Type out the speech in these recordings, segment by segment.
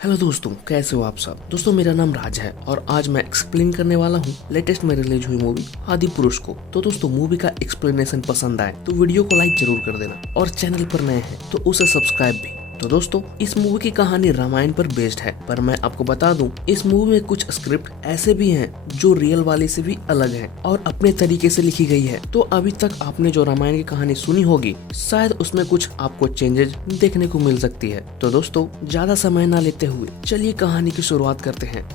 Hello दोस्तों, कैसे हो आप सब। दोस्तों, मेरा नाम राज है और आज मैं एक्सप्लेन करने वाला हूँ लेटेस्ट में रिलीज हुई मूवी आदि पुरुष को। तो दोस्तों, मूवी का एक्सप्लेनेशन पसंद आए तो वीडियो को लाइक जरूर कर देना और चैनल पर नए हैं तो उसे सब्सक्राइब भी। तो दोस्तों, इस मूवी की कहानी रामायण पर बेस्ड है, पर मैं आपको बता दूं, इस मूवी में कुछ स्क्रिप्ट ऐसे भी हैं जो रियल वाले से भी अलग हैं और अपने तरीके से लिखी गई है। तो अभी तक आपने जो रामायण की कहानी सुनी होगी, शायद उसमें कुछ आपको चेंजेस देखने को मिल सकती है। तो दोस्तों, ज्यादा समय ना लेते हुए चलिए कहानी की शुरुआत करते हैं।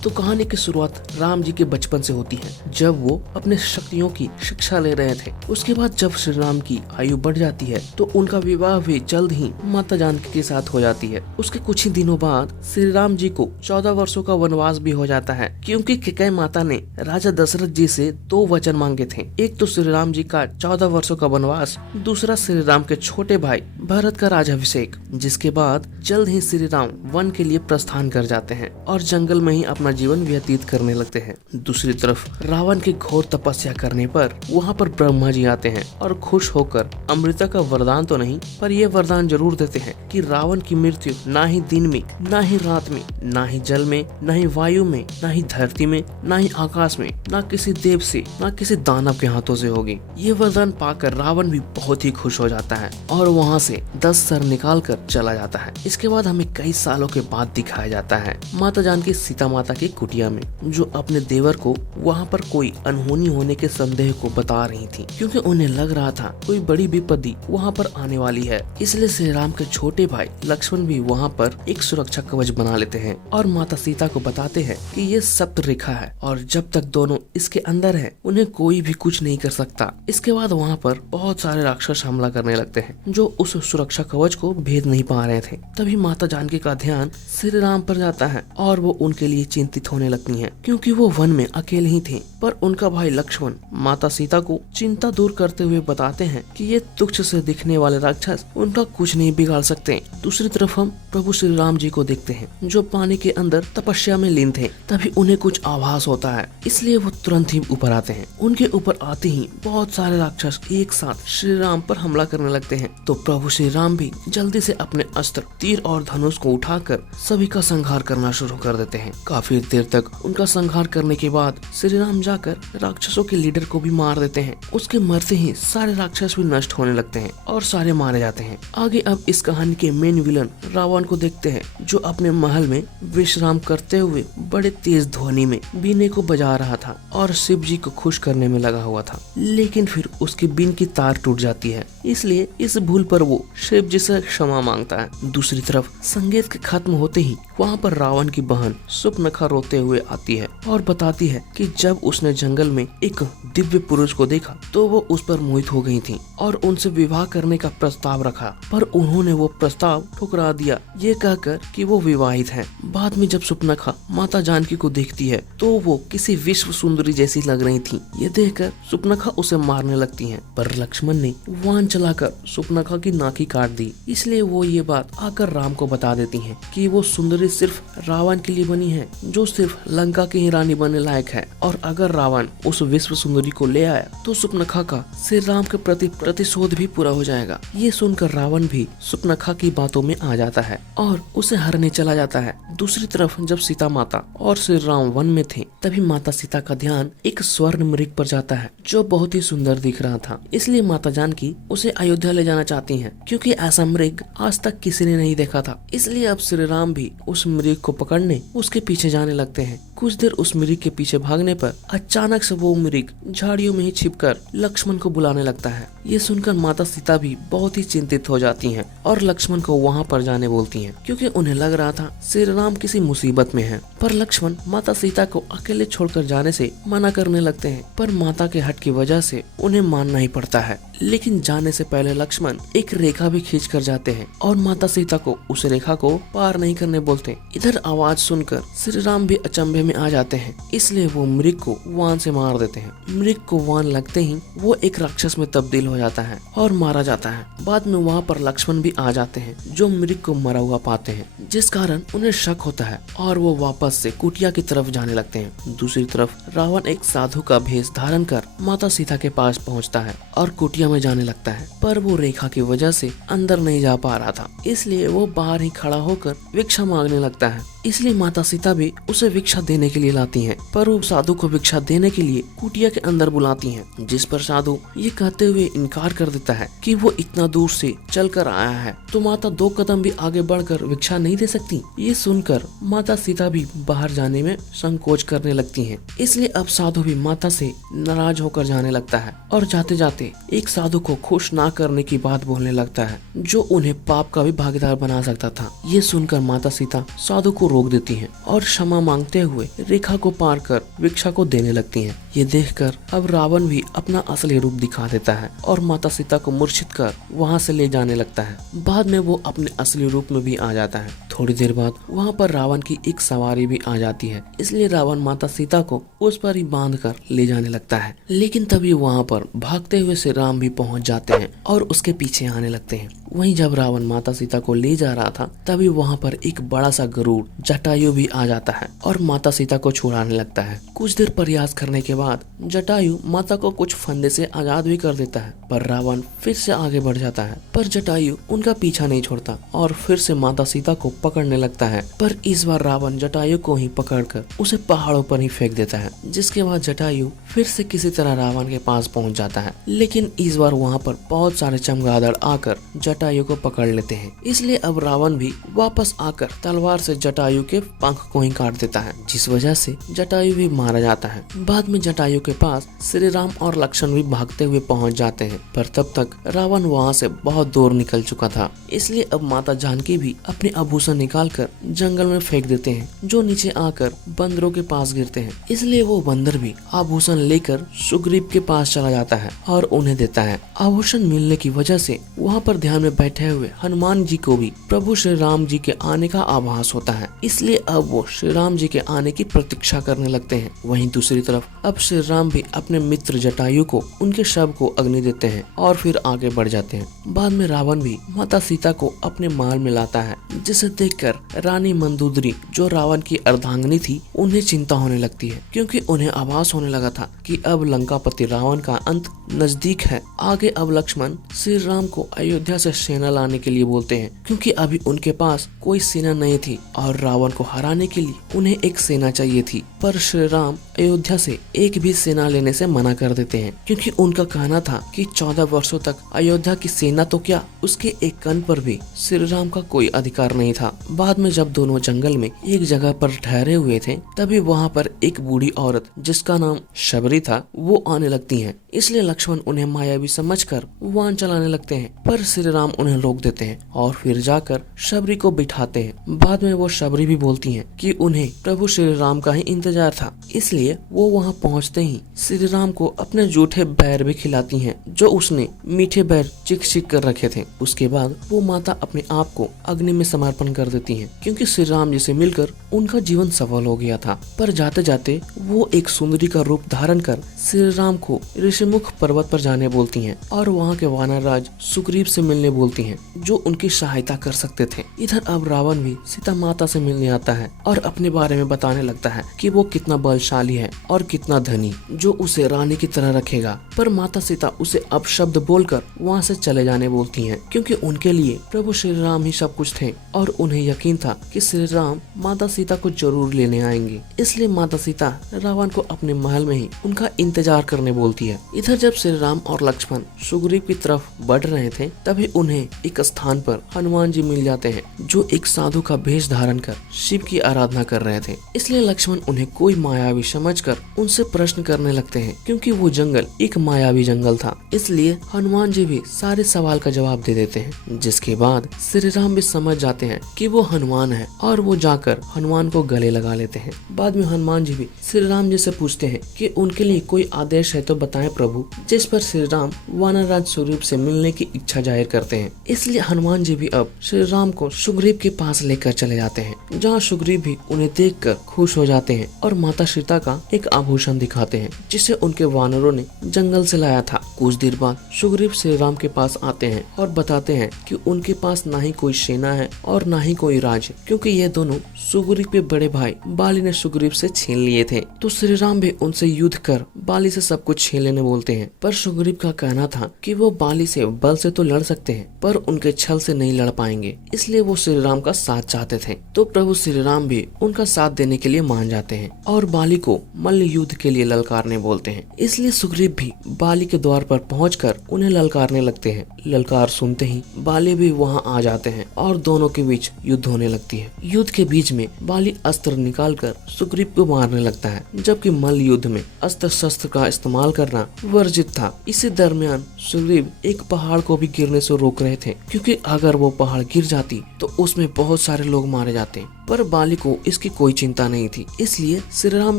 तो कहानी की शुरुआत राम जी के बचपन से होती है, जब वो अपने शक्तियों की शिक्षा ले रहे थे। उसके बाद जब श्री राम की आयु बढ़ जाती है तो उनका विवाह भी जल्द ही माता जानकी के साथ हो जाती है। उसके कुछ ही दिनों बाद श्री राम जी को 14 वर्षों का वनवास भी हो जाता है, क्योंकि कैकेयी माता ने राजा दशरथ जी से 2 वचन मांगे थे। एक तो श्री राम जी का 14 वर्षों का वनवास, दूसरा श्री राम के छोटे भाई भरत का राज्याभिषेक। जिसके बाद जल्द ही श्री राम वन के लिए प्रस्थान कर जाते हैं और जंगल में ही अपना जीवन व्यतीत करने लगते हैं। दूसरी तरफ रावण की घोर तपस्या करने पर वहाँ पर ब्रह्मा जी आते हैं और खुश होकर अमृता का वरदान तो नहीं, पर ये वरदान जरूर देते हैं कि रावण की मृत्यु ना ही दिन में, ना ही रात में, ना ही जल में, ना ही वायु में, ना ही धरती में, ना ही आकाश में, ना किसी देव से, ना किसी दानव के हाथों से होगी। ये वरदान पाकर रावण भी बहुत ही खुश हो जाता है और वहाँ से 10 सर निकाल कर चला जाता है। इसके बाद हमें कई सालों के बाद दिखाया जाता है माता जानकी सीता माता की कुटिया में, जो अपने देवर को वहाँ पर कोई अनहोनी होने के संदेह को बता रही थी, क्योंकि उन्हें लग रहा था कोई बड़ी विपत्ति वहाँ पर आने वाली है। इसलिए श्री राम के छोटे भाई लक्ष्मण भी वहाँ पर एक सुरक्षा कवच बना लेते हैं और माता सीता को बताते हैं कि ये सप्त रेखा है और जब तक दोनों इसके अंदर है उन्हें कोई भी कुछ नहीं कर सकता। इसके बाद वहाँ पर बहुत सारे राक्षस हमला करने लगते हैं जो उस सुरक्षा कवच को भेद नहीं पा रहे थे। तभी माता जानकी का ध्यान श्री राम पर जाता है और वो उनके लिए चिंतित होने लगती हैं, क्योंकि वो वन में अकेले ही थे। पर उनका भाई लक्ष्मण माता सीता को चिंता दूर करते हुए बताते हैं कि ये तुच्छ से दिखने वाले राक्षस उनका कुछ नहीं बिगाड़ सकते। दूसरी तरफ हम प्रभु श्री राम जी को देखते हैं, जो पानी के अंदर तपस्या में लीन थे। तभी उन्हें कुछ आभास होता है, इसलिए वो तुरंत ही ऊपर आते हैं। उनके ऊपर आते ही बहुत सारे राक्षस एक साथ श्री राम पर हमला करने लगते हैं। तो प्रभु श्री राम भी जल्दी से अपने अस्त्र, तीर और धनुष को उठाकर सभी का संहार करना शुरू कर देते हैं। काफी देर तक उनका संहार करने के बाद श्री राम जाकर राक्षसों के लीडर को भी मार देते हैं। उसके मरते ही सारे राक्षस भी नष्ट होने लगते हैं और सारे मारे जाते हैं। आगे अब इस कहानी के मेन विलन रावण को देखते हैं, जो अपने महल में विश्राम करते हुए बड़े तेज ध्वनि में बीने को बजा रहा था और शिव जी को खुश करने में लगा हुआ था। लेकिन फिर उसकी बीन की तार टूट जाती है, इसलिए इस भूल पर वो शिव जी से क्षमा मांगता है। दूसरी तरफ संगीत के खत्म होते ही वहाँ पर रावण की बहन सुपनखा रोते हुए आती है और बताती है कि जब उसने जंगल में एक दिव्य पुरुष को देखा तो वो उस पर मोहित हो गई थी और उनसे विवाह करने का प्रस्ताव रखा, पर उन्होंने वो प्रस्ताव ठुकरा दिया, ये कहकर कि वो विवाहित हैं। बाद में जब सुपनखा माता जानकी को देखती है तो वो किसी विश्व सुंदरी जैसी लग रही थी। ये देखकर सुपनखा उसे मारने लगती है, पर लक्ष्मण ने वान चलाकर सुपनखा की नाकी काट दी। इसलिए वो ये बात आकर राम को बता देती है कि वो सुंदरी सिर्फ रावण के लिए बनी है, जो सिर्फ लंका की ही रानी बनने लायक है, और अगर रावण उस विश्व सुंदरी को ले आया तो सुपनखा का श्री राम के प्रति प्रतिशोध भी पूरा हो जाएगा। ये सुनकर रावण भी सुपनखा की बातों में आ जाता है और उसे हरने चला जाता है। दूसरी तरफ जब सीता माता और श्री राम वन में थे, तभी माता सीता का ध्यान एक स्वर्ण मृग पर जाता है, जो बहुत ही सुंदर दिख रहा था। इसलिए माता जानकी उसे अयोध्या ले जाना चाहती हैं, क्योंकि ऐसा मृग आज तक किसी ने नहीं देखा था। इसलिए अब श्री राम भी उस मृग को पकड़ने उसके पीछे जाने लगते हैं। कुछ देर उस मृग के पीछे भागने पर अचानक से वो मृग झाड़ियों में ही छिपकर लक्ष्मण को बुलाने लगता है। ये सुनकर माता सीता भी बहुत ही चिंतित हो जाती हैं और लक्ष्मण को वहाँ पर जाने बोलती हैं, क्योंकि उन्हें लग रहा था श्री राम किसी मुसीबत में हैं। पर लक्ष्मण माता सीता को अकेले छोड़कर जाने से मना करने लगते हैं, पर माता के हट की वजह से उन्हें मानना ही पड़ता है। लेकिन जाने से पहले लक्ष्मण एक रेखा भी खींच कर जाते हैं और माता सीता को उस रेखा को पार नहीं करने बोलते। इधर आवाज सुनकर श्री राम भी अचंभे में आ जाते हैं, इसलिए वो मृग को वान से मार देते हैं। मृग को वान लगते ही वो एक राक्षस में तब्दील हो हो जाता है और मारा जाता है। बाद में वहाँ पर लक्ष्मण भी आ जाते हैं जो मृग को मरा हुआ पाते हैं, जिस कारण उन्हें शक होता है और वो वापस से कुटिया की तरफ जाने लगते हैं। दूसरी तरफ रावण एक साधु का भेष धारण कर माता सीता के पास पहुँचता है और कुटिया में जाने लगता है, पर वो रेखा की वजह से अंदर नहीं जा पा रहा था, इसलिए वो बाहर ही खड़ा होकर भिक्षा मांगने लगता है। इसलिए माता सीता भी उसे भिक्षा देने के लिए लाती हैं, पर वो साधु को भिक्षा देने के लिए कुटिया के अंदर बुलाती हैं, जिस पर साधु ये कहते हुए इनकार कर देता है कि वो इतना दूर से चलकर आया है तो माता 2 कदम भी आगे बढ़कर भिक्षा नहीं दे सकती। ये सुनकर माता सीता भी बाहर जाने में संकोच करने लगती हैं। इसलिए अब साधु भी माता से नाराज होकर जाने लगता है और जाते जाते एक साधु को खुश ना करने की बात बोलने लगता है जो उन्हें पाप का भी भागीदार बना सकता था। ये सुनकर माता सीता साधु को रोक देती हैं और क्षमा मांगते हुए रेखा को पार कर भिक्षा को देने लगती हैं। ये देखकर अब रावण भी अपना असली रूप दिखा देता है और माता सीता को मूर्छित कर वहाँ से ले जाने लगता है। बाद में वो अपने असली रूप में भी आ जाता है। थोड़ी देर बाद वहाँ पर रावण की एक सवारी भी आ जाती है, इसलिए रावण माता सीता को उस पर ही बांध कर ले जाने लगता है। लेकिन तभी वहाँ पर भागते हुए श्री राम भी पहुँच जाते हैं और उसके पीछे आने लगते हैं। वहीं जब रावण माता सीता को ले जा रहा था तभी वहाँ पर एक बड़ा सा गरुड़ जटायु भी आ जाता है और माता सीता को छुड़ाने लगता है। कुछ देर प्रयास करने के बाद जटायु माता को कुछ फंदे से आजाद भी कर देता है, पर रावण फिर से आगे बढ़ जाता है, पर जटायु उनका पीछा नहीं छोड़ता और फिर से माता सीता को पकड़ने लगता है। पर इस बार रावण जटायु को ही पकड़कर उसे पहाड़ों पर ही फेंक देता है, जिसके बाद जटायु फिर से किसी तरह रावण के पास पहुँच जाता है। लेकिन इस बार वहाँ पर बहुत सारे चमगादड़ आकर जटायु को पकड़ लेते हैं, इसलिए अब रावण भी वापस आकर तलवार से जटायु के पंख को ही काट देता है, जिस वजह से जटायु भी मारा जाता है। बाद में जटायु के पास श्री राम और लक्ष्मण भी भागते हुए पहुंच जाते हैं, पर तब तक रावण वहां से बहुत दूर निकल चुका था। इसलिए अब माता जानकी भी अपने आभूषण निकालकर जंगल में फेंक देते हैं, जो नीचे आकर बंदरों के पास गिरते हैं। इसलिए वो बंदर भी आभूषण लेकर सुग्रीव के पास चला जाता है और उन्हें देता है। आभूषण मिलने की वजह से वहाँ पर ध्यान में बैठे हुए हनुमान जी को भी प्रभु श्री राम जी के आने का आभास होता है, इसलिए अब वो श्री राम जी के आने की प्रतीक्षा करने लगते हैं। वहीं दूसरी तरफ अब श्री राम भी अपने मित्र जटायु को उनके शव को अग्नि देते हैं और फिर आगे बढ़ जाते हैं। बाद में रावण भी माता सीता को अपने महल में लाता है, जिसे देखकर रानी मंदोदरी जो रावण की अर्धांगिनी थी उन्हें चिंता होने लगती है, क्योंकि उन्हें आभास होने लगा था कि अब लंकापति रावण का अंत नजदीक है। आगे अब लक्ष्मण श्री राम को अयोध्या से सेना लाने के लिए बोलते हैं, क्योंकि अभी उनके पास कोई सेना नहीं थी और रावण को हराने के लिए उन्हें एक सेना चाहिए थी। पर श्री राम अयोध्या से एक भी सेना लेने से मना कर देते हैं, क्योंकि उनका कहना था कि 14 वर्षों तक अयोध्या की सेना तो क्या, उसके एक कण पर भी श्री राम का कोई अधिकार नहीं था। बाद में जब दोनों जंगल में एक जगह पर ठहरे हुए थे, तभी वहाँ पर एक बूढ़ी औरत जिसका नाम शबरी था वो आने लगती है। इसलिए लक्ष्मण उन्हें मायावी समझकर वाहन चलाने लगते हैं, पर श्री राम उन्हें रोक देते हैं और फिर जाकर शबरी को बिठाते हैं। बाद में वो शबरी भी बोलती हैं कि उन्हें प्रभु श्री राम का ही इंतजार था, इसलिए वो वहाँ पहुँचते ही श्री राम को अपने जूठे बैर भी खिलाती हैं, जो उसने मीठे बैर चिक चिक कर रखे थे। उसके बाद वो माता अपने आप को अग्नि में समर्पण कर देती हैं, क्योंकि श्री राम जी से मिलकर उनका जीवन सफल हो गया था। पर जाते जाते वो एक सुंदरी का रूप धारण कर श्री राम को ऋषिमुख पर्वत पर जाने बोलती हैं और वहाँ के वानर राज सुग्रीव से मिलने बोलती हैं, जो उनकी सहायता कर सकते थे। इधर अब रावण भी सीता माता से मिलने आता है और अपने बारे में बताने लगता है कि वो कितना बलशाली है और कितना धनी, जो उसे रानी की तरह रखेगा। पर माता सीता उसे अपशब्द बोलकर वहाँ से चले जाने बोलती हैं, क्योंकि उनके लिए प्रभु श्री राम ही सब कुछ थे और उन्हें यकीन था कि श्री राम माता सीता को जरूर लेने आएंगे। इसलिए माता सीता रावण को अपने महल में ही उनका इंतजार करने बोलती है। इधर जब श्री राम और लक्ष्मण सुग्रीव की तरफ बढ़ रहे थे, तभी उन्हें एक स्थान पर हनुमान जी मिल जाते हैं, जो एक साधु का भेष धारण कर शिव की आराधना कर रहे थे। इसलिए लक्ष्मण उन्हें कोई मायावी समझकर उनसे प्रश्न करने लगते हैं, क्योंकि वो जंगल एक मायावी जंगल था। इसलिए हनुमान जी भी सारे सवाल का जवाब दे देते हैं, जिसके बाद श्री राम भी समझ जाते हैं कि वो हनुमान है और वो जाकर हनुमान को गले लगा लेते हैं। बाद में हनुमान जी भी श्री राम जी से पूछते हैं कि उनके लिए कोई आदेश है तो बताएं प्रभु, जिस पर श्री राम वानरराज सुग्रीव से मिलने की इच्छा जाहिर करते हैं। इसलिए हनुमान जी भी अब श्री राम को सुग्रीव के पास लेकर चले जाते हैं, जहाँ सुग्रीव भी उन्हें देखकर खुश हो जाते हैं और माता सीता का का एक आभूषण दिखाते हैं जिसे उनके वानरों ने जंगल से लाया था। कुछ देर बाद सुग्रीव श्री राम के पास आते हैं और बताते हैं कि उनके पास ना ही कोई सेना है और ना ही कोई राज्य, क्योंकि ये दोनों सुग्रीव के बड़े भाई बाली ने सुग्रीव से छीन लिए थे। तो श्री राम भी उनसे युद्ध कर बाली से सब कुछ छीन लेने बोलते हैं। पर सुग्रीव का कहना था कि वो बाली से बल से तो लड़ सकते हैं पर उनके छल से नहीं लड़ पाएंगे, इसलिए वो श्री राम का साथ चाहते थे। तो प्रभु श्री राम भी उनका साथ देने के लिए मान जाते हैं और बाली को मल्ल युद्ध के लिए ललकारने बोलते हैं। इसलिए सुग्रीव भी बाली के द्वार पर पहुंचकर उन्हें ललकारने लगते हैं। ललकार सुनते ही बाली भी वहां आ जाते हैं और दोनों के बीच युद्ध होने लगती है। युद्ध के बीच में बाली अस्त्र निकालकर सुग्रीव को मारने लगता है, जबकि मल्ल युद्ध में अस्त्र शस्त्र का इस्तेमाल करना वर्जित था। इसी दरमियान सुग्रीव एक पहाड़ को भी गिरने से रोक रहे थे, क्योंकि अगर वो पहाड़ गिर जाती तो उसमें बहुत सारे लोग मारे जाते। पर बाली को इसकी कोई चिंता नहीं थी, इसलिए श्री राम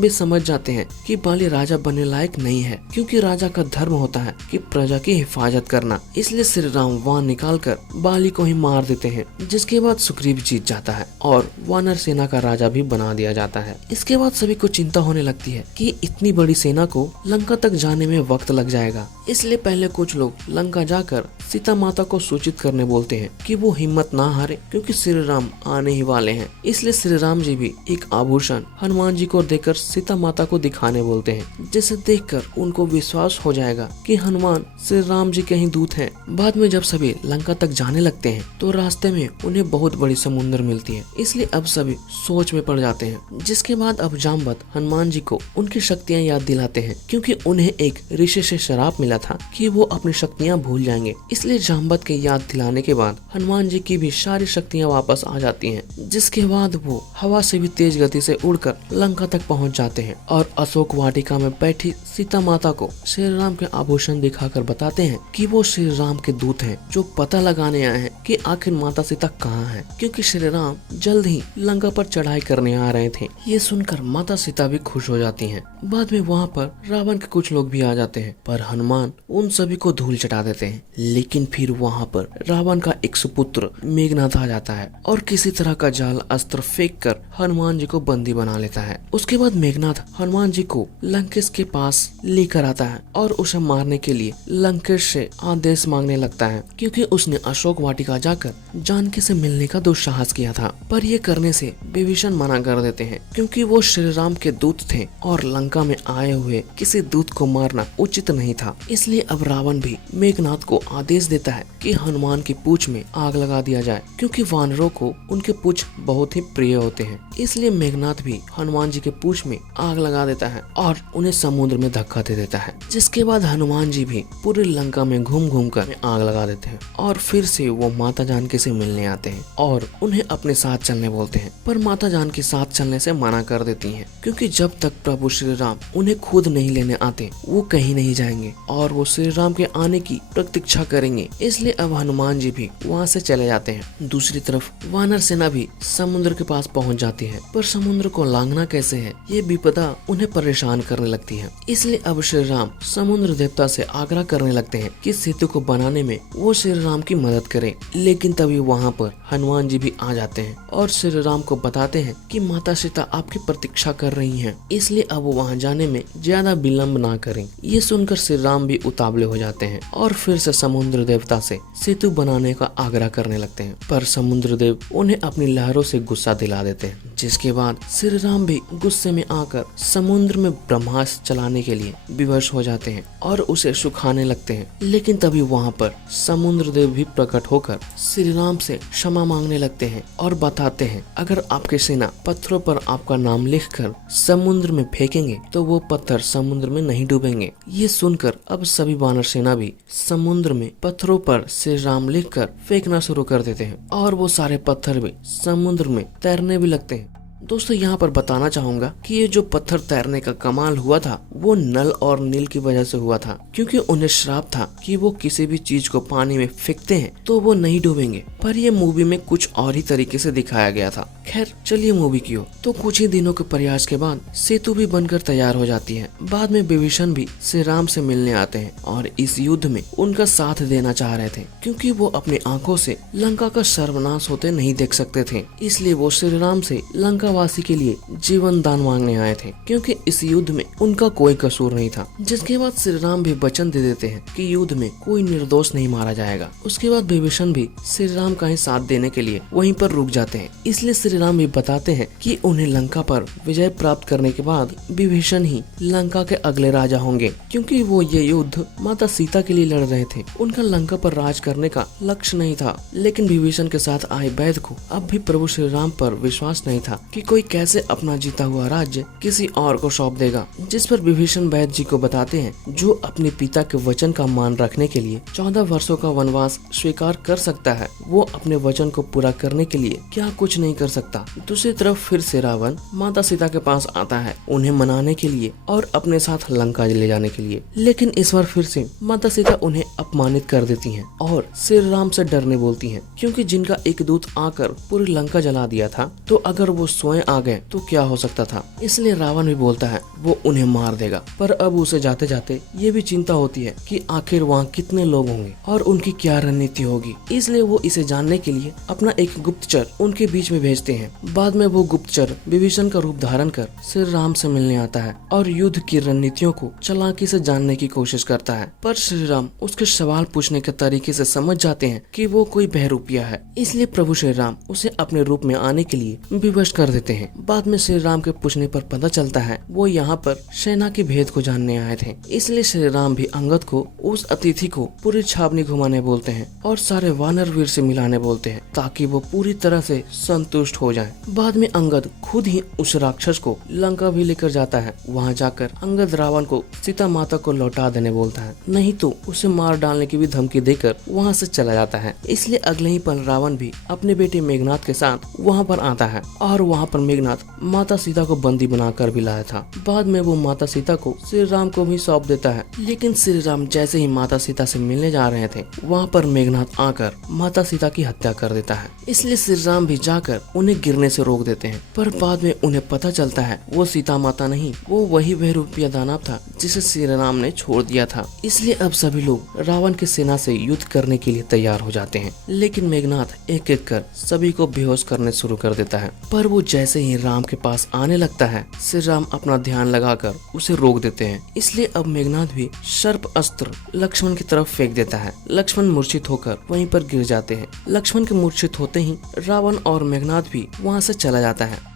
भी समझ जाते हैं कि बाली राजा बनने लायक नहीं है, क्योंकि राजा का धर्म होता है कि प्रजा की हिफाजत करना। इसलिए श्री राम वान निकालकर बाली को ही मार देते हैं, जिसके बाद सुग्रीव जीत जाता है और वानर सेना का राजा भी बना दिया जाता है। इसके बाद सभी को चिंता होने लगती है कि इतनी बड़ी सेना को लंका तक जाने में वक्त लग जाएगा, इसलिए पहले कुछ लोग लंका जाकर सीता माता को सूचित करने बोलते हैं कि वो हिम्मत ना हारे, क्योंकि श्री राम आने ही वाले हैं। इसलिए श्री राम जी भी एक आभूषण हनुमान जी को देकर सीता माता को दिखाने बोलते हैं, जिसे देखकर उनको विश्वास हो जाएगा कि हनुमान श्री राम जी के ही दूत हैं। बाद में जब सभी लंका तक जाने लगते हैं तो रास्ते में उन्हें बहुत बड़ी समुद्र मिलती है, इसलिए अब सभी सोच में पड़ जाते हैं। जिसके बाद अब जामवंत हनुमान जी को उनकी शक्तियाँ याद दिलाते हैं, क्योंकि उन्हें एक ऋषि से श्राप मिला था कि वो अपनी शक्तियाँ भूल जाएंगे। इसलिए जामवंत के याद दिलाने के बाद हनुमान जी की भी सारी शक्तियाँ वापस आ जाती हैं, जिसके बाद वो हवा से भी तेज गति से उड़कर लंका तक पहुंच जाते हैं और अशोक वाटिका में बैठी सीता माता को श्री राम के आभूषण दिखाकर बताते हैं कि वो श्री राम के दूत हैं, जो पता लगाने आए हैं कि आखिर माता सीता कहाँ हैं, क्योंकि श्री राम जल्द ही लंका पर चढ़ाई करने आ रहे थे। ये सुनकर माता सीता भी खुश हो जाती हैं। बाद में वहाँ पर रावण के कुछ लोग भी आ जाते हैं, पर हनुमान उन सभी को धूल चटा देते हैं। लेकिन फिर वहाँ पर रावण का एक सुपुत्र मेघनाथ आ जाता है और किसी तरह का जाल अस्त्र फेंक कर हनुमान जी को बंदी बना लेता है। उसके बाद मेघनाथ हनुमान जी को लंकेश के पास लेकर आता है और उसे मारने के लिए लंकेश से आदेश मांगने लगता है, क्योंकि उसने अशोक वाटिका जाकर जानकी से मिलने का दुस्साहस किया था। पर ये करने से विभीषण मना कर देते हैं, क्योंकि वो श्री राम के दूत थे और लंका में आए हुए किसी दूत को मारना उचित नहीं था। इसलिए अब रावण भी मेघनाथ को आदेश देता है कि हनुमान की पूंछ में आग लगा दिया जाए, क्योंकि वानरों को उनके पूंछ बहुत ही प्रिय होते हैं। इसलिए मेघनाथ भी हनुमान जी के पूंछ में आग लगा देता है और उन्हें समुद्र में धक्का दे देता है। जिसके बाद हनुमान जी भी पूरी लंका में घूम घूम कर आग लगा देते हैं और फिर से वो माता जानकी से मिलने आते हैं और उन्हें अपने साथ चलने बोलते हैं। पर माता जानकी साथ चलने से मना कर देती हैं, क्योंकि जब तक प्रभु श्री राम उन्हें खुद नहीं लेने आते वो कहीं नहीं जाएंगे और वो श्री राम के आने की प्रतीक्षा करेंगे। इसलिए अब हनुमान जी भी वहाँ से चले जाते हैं। दूसरी तरफ वानर सेना भी समुद्र के पास पहुँच जाती है, पर समुद्र को लांघना कैसे है ये विपदा उन्हें परेशान करने लगती है। इसलिए अब श्री राम समुद्र देवता से आग्रह करने लगते हैं कि सेतु को बनाने में वो श्री राम की मदद करे। लेकिन तभी वहाँ पर हनुमान जी भी आ जाते हैं और श्री राम को बताते हैं कि माता सीता आपकी प्रतीक्षा कर रही हैं, इसलिए अब वो वहाँ जाने में ज्यादा विलम्ब ना करें। ये सुनकर श्री राम भी उतावले हो जाते हैं और फिर से समुद्र देवता से सेतु बनाने का आग्रह करने लगते हैं, पर समुद्र देव उन्हें अपनी लहरों से गुस्सा दिला देते हैं। जिसके बाद श्री राम भी गुस्से में आकर समुद्र में ब्रह्मास्त्र चलाने के लिए विवश हो जाते हैं और उसे सुखाने लगते हैं। लेकिन तभी वहाँ पर समुद्र देव भी प्रकट होकर श्री राम से क्षमा मांगने लगते हैं और बताते हैं अगर आपकी सेना पत्थरों पर आपका नाम लिखकर समुद्र में फेंकेंगे तो वो पत्थर समुद्र में नहीं डूबेंगे। ये सुनकर अब सभी वानर सेना भी समुद्र में पत्थरों पर श्री राम लिखकर फेंकना शुरू कर देते हैं और वो सारे पत्थर भी समुद्र में तैरने भी लगते हैं। दोस्तों यहाँ पर बताना चाहूंगा कि ये जो पत्थर तैरने का कमाल हुआ था वो नल और नील की वजह से हुआ था, क्योंकि उन्हें श्राप था कि वो किसी भी चीज को पानी में फेंकते हैं तो वो नहीं डूबेंगे। पर ये मूवी में कुछ और ही तरीके से दिखाया गया था। खैर चलिए मूवी की ओर। तो कुछ ही दिनों के प्रयास के बाद सेतु भी बनकर तैयार हो जाती है। बाद में विभीषण भी श्री राम से मिलने आते हैं और इस युद्ध में उनका साथ देना चाह रहे थे, क्योंकि वो अपनी आंखों से लंका का सर्वनाश होते नहीं देख सकते थे। इसलिए वो श्री राम से लंका वासी के लिए जीवन दान मांगने आए थे, क्योंकि इस युद्ध में उनका कोई कसूर नहीं था। जिसके बाद श्री राम भी वचन दे देते हैं कि युद्ध में कोई निर्दोष नहीं मारा जाएगा। उसके बाद विभीषण भी श्री राम का ही साथ देने के लिए वहीं पर रुक जाते हैं। इसलिए श्री राम भी बताते हैं कि उन्हें लंका पर विजय प्राप्त करने के बाद विभीषण ही लंका के अगले राजा होंगे, क्योंकि वो ये युद्ध माता सीता के लिए लड़ रहे थे। उनका लंका पर राज करने का लक्ष्य नहीं था, लेकिन विभीषण के साथ आए वैद को अब भी प्रभु श्री राम पर विश्वास नहीं था कि कोई कैसे अपना जीता हुआ राज्य किसी और को सौंप देगा। जिस पर विभीषण वैद जी को बताते हैं जो अपने पिता के वचन का मान रखने के लिए 14 वर्षों का वनवास स्वीकार कर सकता है, वो अपने वचन को पूरा करने के लिए क्या कुछ नहीं कर सकता। दूसरी तरफ फिर से रावण माता सीता के पास आता है उन्हें मनाने के लिए और अपने साथ लंका ले जाने के लिए, लेकिन इस बार फिर से माता सीता उन्हें अपमानित कर देती हैं और श्री राम से डरने बोलती हैं, क्योंकि जिनका एक दूत आकर पूरी लंका जला दिया था, तो अगर वो स्वयं आ गए तो क्या हो सकता था। इसलिए रावण भी बोलता है वो उन्हें मार देगा। पर अब उसे जाते जाते ये भी चिंता होती है कि आखिर वहाँ कितने लोग होंगे और उनकी क्या रणनीति होगी। इसलिए वो इसे जानने के लिए अपना एक गुप्तचर उनके बीच में भेजते हैं। बाद में वो गुप्तचर विभीषण का रूप धारण कर श्री राम से मिलने आता है और युद्ध की रणनीतियों को चालाकी से जानने की कोशिश करता है। पर श्री राम उसके सवाल पूछने के तरीके से समझ जाते हैं कि वो कोई बहरूपिया है। इसलिए प्रभु श्री राम उसे अपने रूप में आने के लिए विवश कर देते हैं। बाद में श्री राम के पूछने पर पता चलता है वो यहाँ पर सेना के भेद को जानने आए थे। इसलिए श्री राम भी अंगद को उस अतिथि को पूरी छावनी घुमाने बोलते हैं और सारे वानर वीर से मिलाने बोलते हैं, ताकि वो पूरी तरह से संतुष्ट हो जाए। बाद में अंगद खुद ही उस राक्षस को लंका भी लेकर जाता है। वहाँ जाकर अंगद रावण को सीता माता को लौटा देने बोलता है, नहीं तो उसे मार डालने की भी धमकी देकर वहाँ से चला जाता है। इसलिए अगले ही पल रावण भी अपने बेटे मेघनाथ के साथ वहाँ पर आता है और वहाँ पर मेघनाथ माता सीता को बंदी बनाकर भी लाया था। बाद में वो माता सीता को श्री राम को भी सौंप देता है, लेकिन श्री राम जैसे ही माता सीता से मिलने जा रहे थे वहाँ पर मेघनाथ आकर माता सीता की हत्या कर देता है। इसलिए श्री राम भी जाकर उन्हें गिरने से रोक देते हैं। पर बाद में उन्हें पता चलता है वो सीता माता नहीं, वो वही बहरूपिया दानव था जिसे श्री राम ने छोड़ दिया था। इसलिए अब सभी लोग रावण की सेना से युद्ध करने के लिए तैयार हो जाते हैं, लेकिन मेघनाथ एक एक कर सभी को बेहोश करने शुरू कर देता है। पर वो जैसे ही राम के पास आने लगता है श्री राम अपना ध्यान लगाकर उसे रोक देते हैं। इसलिए अब मेघनाथ भी सर्प अस्त्र लक्ष्मण की तरफ फेंक देता है। लक्ष्मण मूर्छित होकर वहीं पर गिर जाते हैं। लक्ष्मण के मूर्छित होते ही रावण और मेघनाथ भी वहां से चला जाता है।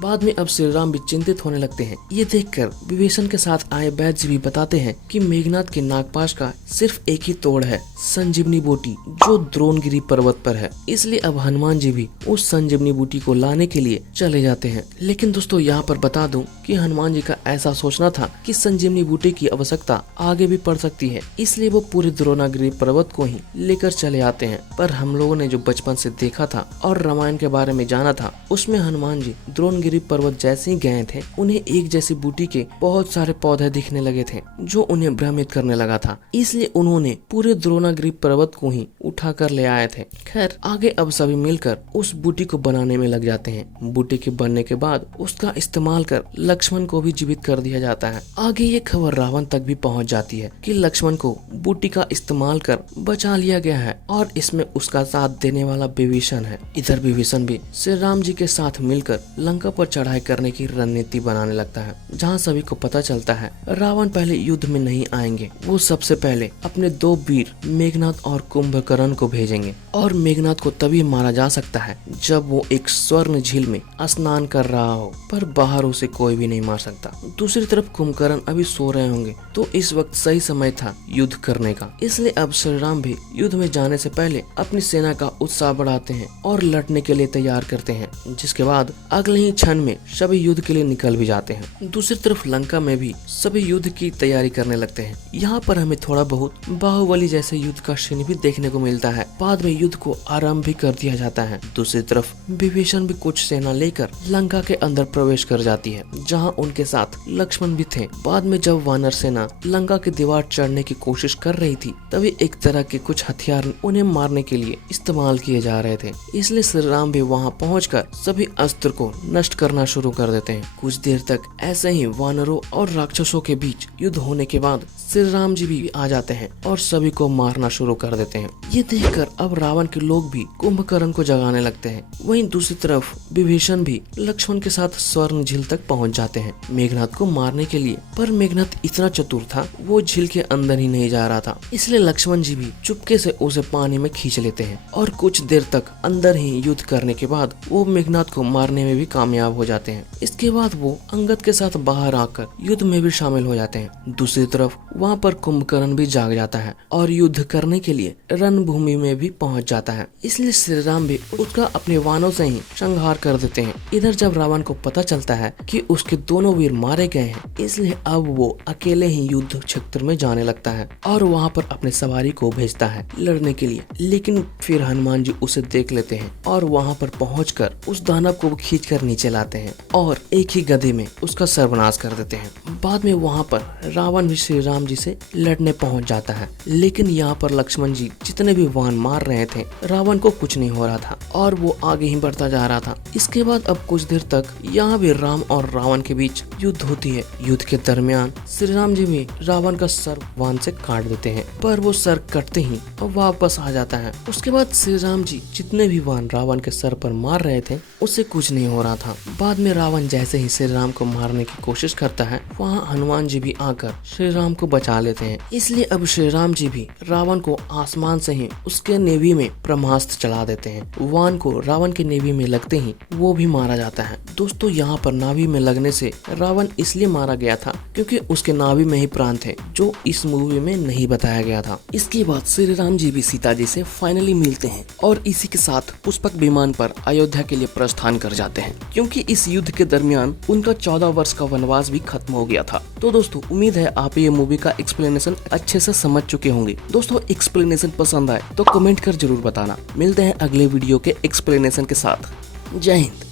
बाद में अब श्री राम भी चिंतित होने लगते हैं। ये देखकर विभीषण के साथ आए वैद्य जी भी बताते हैं कि मेघनाथ के नागपाश का सिर्फ एक ही तोड़ है, संजीवनी बूटी, जो द्रोणगिरी पर्वत पर है। इसलिए अब हनुमान जी भी उस संजीवनी बूटी को लाने के लिए चले जाते हैं। लेकिन दोस्तों यहाँ पर बता दूं कि हनुमान जी का ऐसा सोचना था कि संजीवनी बूटी की आवश्यकता आगे भी पड़ सकती है, इसलिए वो पूरे द्रोणागिरी पर्वत को ही लेकर चले आते हैं। पर हम लोगों ने जो बचपन से देखा था और रामायण के बारे में जाना था, उसमें हनुमान जी द्रोणगिरी पर्वत जैसे ही गए थे उन्हें एक जैसी बूटी के बहुत सारे पौधे दिखने लगे थे, जो उन्हें भ्रमित करने लगा था। इसलिए उन्होंने पूरे द्रोणागिरी पर्वत को ही उठा कर ले आए थे। खैर आगे अब सभी मिलकर उस बूटी को बनाने में लग जाते हैं। बूटी के बनने के बाद उसका इस्तेमाल कर लक्ष्मण को भी जीवित कर दिया जाता है। आगे ये खबर रावण तक भी पहुंच जाती है कि लक्ष्मण को बूटी का इस्तेमाल कर बचा लिया गया है और इसमें उसका साथ देने वाला विभीषण है। इधर विभीषण भी श्री राम जी के साथ मिलकर लंका पर चढ़ाई करने की रणनीति बनाने लगता है। जहां सभी को पता चलता है रावण पहले युद्ध में नहीं आएंगे, वो सबसे पहले अपने दो वीर मेघनाथ और कुंभकर्ण को भेजेंगे और मेघनाथ को तभी मारा जा सकता है जब वो एक स्वर्ण झील में स्नान कर रहा हो, पर बाहर उसे कोई भी नहीं मार सकता। दूसरी तरफ कुंभकर्ण अभी सो रहे होंगे, तो इस वक्त सही समय था युद्ध करने का। इसलिए अब श्री राम भी युद्ध में जाने से पहले अपनी सेना का उत्साह बढ़ाते हैं और लड़ने के लिए तैयार करते हैं, जिसके बाद अगले ही क्षण में सभी युद्ध के लिए निकल भी जाते हैं। दूसरी तरफ लंका में भी सभी युद्ध की तैयारी करने लगते हैं। यहाँ पर हमें थोड़ा बहुत बाहुबली जैसे युद्ध का सीन भी देखने को मिलता है। बाद में युद्ध को आरंभ भी कर दिया जाता है। दूसरी तरफ विभीषण भी कुछ सेना लेकर लंका के अंदर प्रवेश कर जाती है, जहाँ उनके साथ लक्ष्मण भी थे। बाद में जब वानर सेना लंका की दीवार चढ़ने की कोशिश कर रही थी, तभी एक तरह के कुछ हथियार उन्हें मारने के लिए इस्तेमाल किए जा रहे थे। इसलिए श्री राम भी वहाँ पहुँचकर सभी अस्त्र को नष्ट करना शुरू कर देते हैं। कुछ देर तक ऐसे ही वानरों और राक्षसों के बीच युद्ध होने के बाद श्री राम जी भी आ जाते हैं और सभी को मारना शुरू कर देते हैं। ये देखकर अब रावण के लोग भी कुंभकर्ण को जगाने लगते हैं। वहीं दूसरी तरफ विभीषण भी लक्ष्मण के साथ स्वर्ण झील तक पहुंच जाते हैं मेघनाथ को मारने के लिए, पर मेघनाथ इतना चतुर था वो झील के अंदर ही नहीं जा रहा था, इसलिए लक्ष्मण जी भी चुपके से उसे पानी में खींच लेते हैं और कुछ देर तक अंदर ही युद्ध करने के बाद वो मेघनाथ को मारने में भी कामयाब हो जाते हैं। इसके बाद वो अंगद के साथ बाहर आकर युद्ध में भी शामिल हो जाते हैं। दूसरी तरफ वहाँ पर कुंभकर्ण भी जाग जाता है और युद्ध करने के लिए रणभूमि में भी पहुंच जाता है, इसलिए श्री राम भी उसका अपने वानों से ही संहार कर देते हैं। इधर जब रावण को पता चलता है कि उसके दोनों वीर मारे गए हैं, इसलिए अब वो अकेले ही युद्ध क्षेत्र में जाने लगता है और वहाँ पर अपने सवारी को भेजता है लड़ने के लिए। लेकिन फिर हनुमान जी उसे देख लेते हैं और वहाँ पर पहुंचकर उस दानव को खींचकर नीचे लाते हैं और एक ही गदे में उसका सर्वनाश कर देते हैं। बाद में वहाँ पर रावण भी श्री राम जी से लड़ने पहुंच जाता है, लेकिन यहाँ पर लक्ष्मण जी जितने भी वाहन मार रहे थे रावण को कुछ नहीं हो रहा था और वो आगे ही बढ़ता जा रहा था। इसके बाद अब कुछ देर तक यहाँ भी राम और रावण के बीच युद्ध होती है। युद्ध के दरमियान श्री राम जी भी रावण का सर वाहन से काट देते हैं, पर वो सर कटते ही अब वापस आ जाता है। उसके बाद श्री राम जी जितने भी वाहन रावण के सर पर मार रहे थे उससे कुछ नहीं हो रहा था। बाद में रावण जैसे ही श्री राम को मारने की कोशिश करता है, वहाँ हनुमान जी भी आकर श्री राम को बचा लेते हैं। इसलिए अब श्री राम जी भी रावण को आसमान से ही उसके नेवी में ब्रह्मास्त्र चला देते हैं। वाहन को रावण के नेवी में लगते ही वो भी मारा जाता है। दोस्तों यहाँ पर नाभि में लगने से रावण इसलिए मारा गया था क्योंकि उसके नाभि में ही प्राण थे, जो इस मूवी में नहीं बताया गया था। इसके बाद श्री राम जी भी सीता जी से फाइनली मिलते हैं और इसी के साथ पुष्पक विमान पर अयोध्या के लिए प्रस्थान कर जाते हैं, क्योंकि इस युद्ध के दरमियान उनका 14 वर्ष का वनवास भी खत्म हो गया था। तो दोस्तों उम्मीद है आप ये मूवी का एक्सप्लेनेशन अच्छे से समझ चुके होंगे। दोस्तों एक्सप्लेनेशन पसंद आए तो कमेंट कर जरूर बताना। मिलते हैं अगले वीडियो के एक्सप्लेनेशन के साथ। जय हिंद।